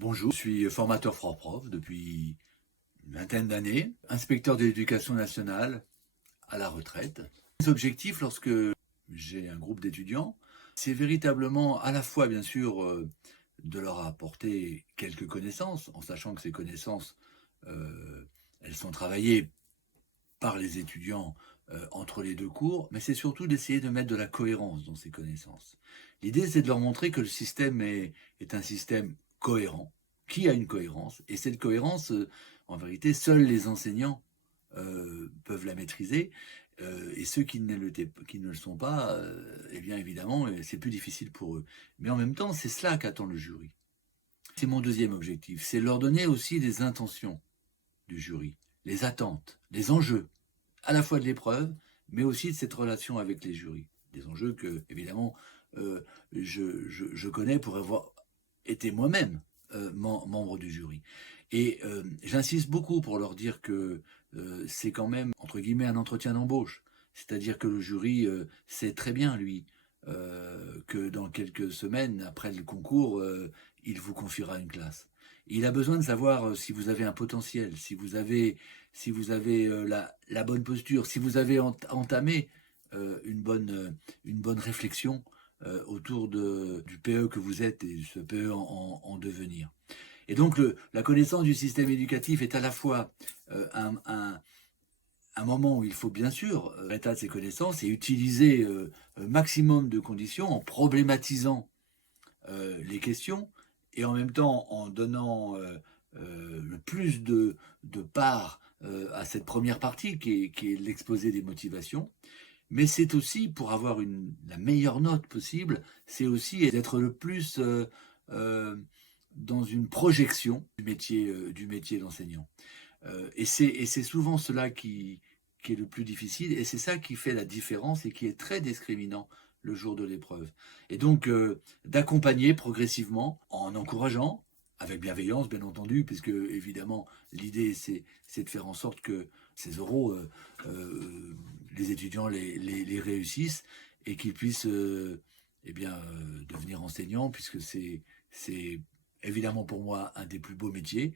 Bonjour, je suis formateur prof depuis une vingtaine d'années, inspecteur de l'éducation nationale à la retraite. Mes objectifs lorsque j'ai un groupe d'étudiants, c'est véritablement à la fois bien sûr de leur apporter quelques connaissances, en sachant que ces connaissances, euh, elles sont travaillées par les étudiants entre les deux cours, mais c'est surtout d'essayer de mettre de la cohérence dans ces connaissances. L'idée, c'est de leur montrer que le système est un système cohérent, qui a une cohérence, et cette cohérence, en vérité, seuls les enseignants peuvent la maîtriser, et ceux qui ne le sont pas, eh bien évidemment, c'est plus difficile pour eux. Mais en même temps, c'est cela qu'attend le jury. C'est mon deuxième objectif, c'est leur donner aussi les intentions du jury, les attentes, les enjeux à la fois de l'épreuve, mais aussi de cette relation avec les jurys. Des enjeux que, évidemment, euh, je connais pour avoir été moi-même membre du jury. Et j'insiste beaucoup pour leur dire que c'est quand même, entre guillemets, un entretien d'embauche. C'est-à-dire que le jury sait très bien, lui, que dans quelques semaines, après le concours, il vous confiera une classe. Il a besoin de savoir si vous avez un potentiel, si vous avez la bonne posture, si vous avez entamé une bonne réflexion autour du PE que vous êtes et ce PE en devenir. Et donc la connaissance du système éducatif est à la fois un moment où il faut bien sûr état de ses connaissances et utiliser un maximum de conditions en problématisant les questions et en même temps en donnant le plus de part à cette première partie qui est l'exposé des motivations. Mais c'est aussi, pour avoir la meilleure note possible, c'est aussi d'être le plus euh, dans une projection du métier d'enseignant. Et c'est souvent cela qui est le plus difficile, et c'est ça qui fait la différence et qui est très discriminant le jour de l'épreuve. Et donc, d'accompagner progressivement, en encourageant, avec bienveillance bien entendu, puisque évidemment l'idée c'est de faire en sorte que ces oraux, les étudiants les réussissent et qu'ils puissent eh bien, devenir enseignants, puisque c'est évidemment pour moi un des plus beaux métiers.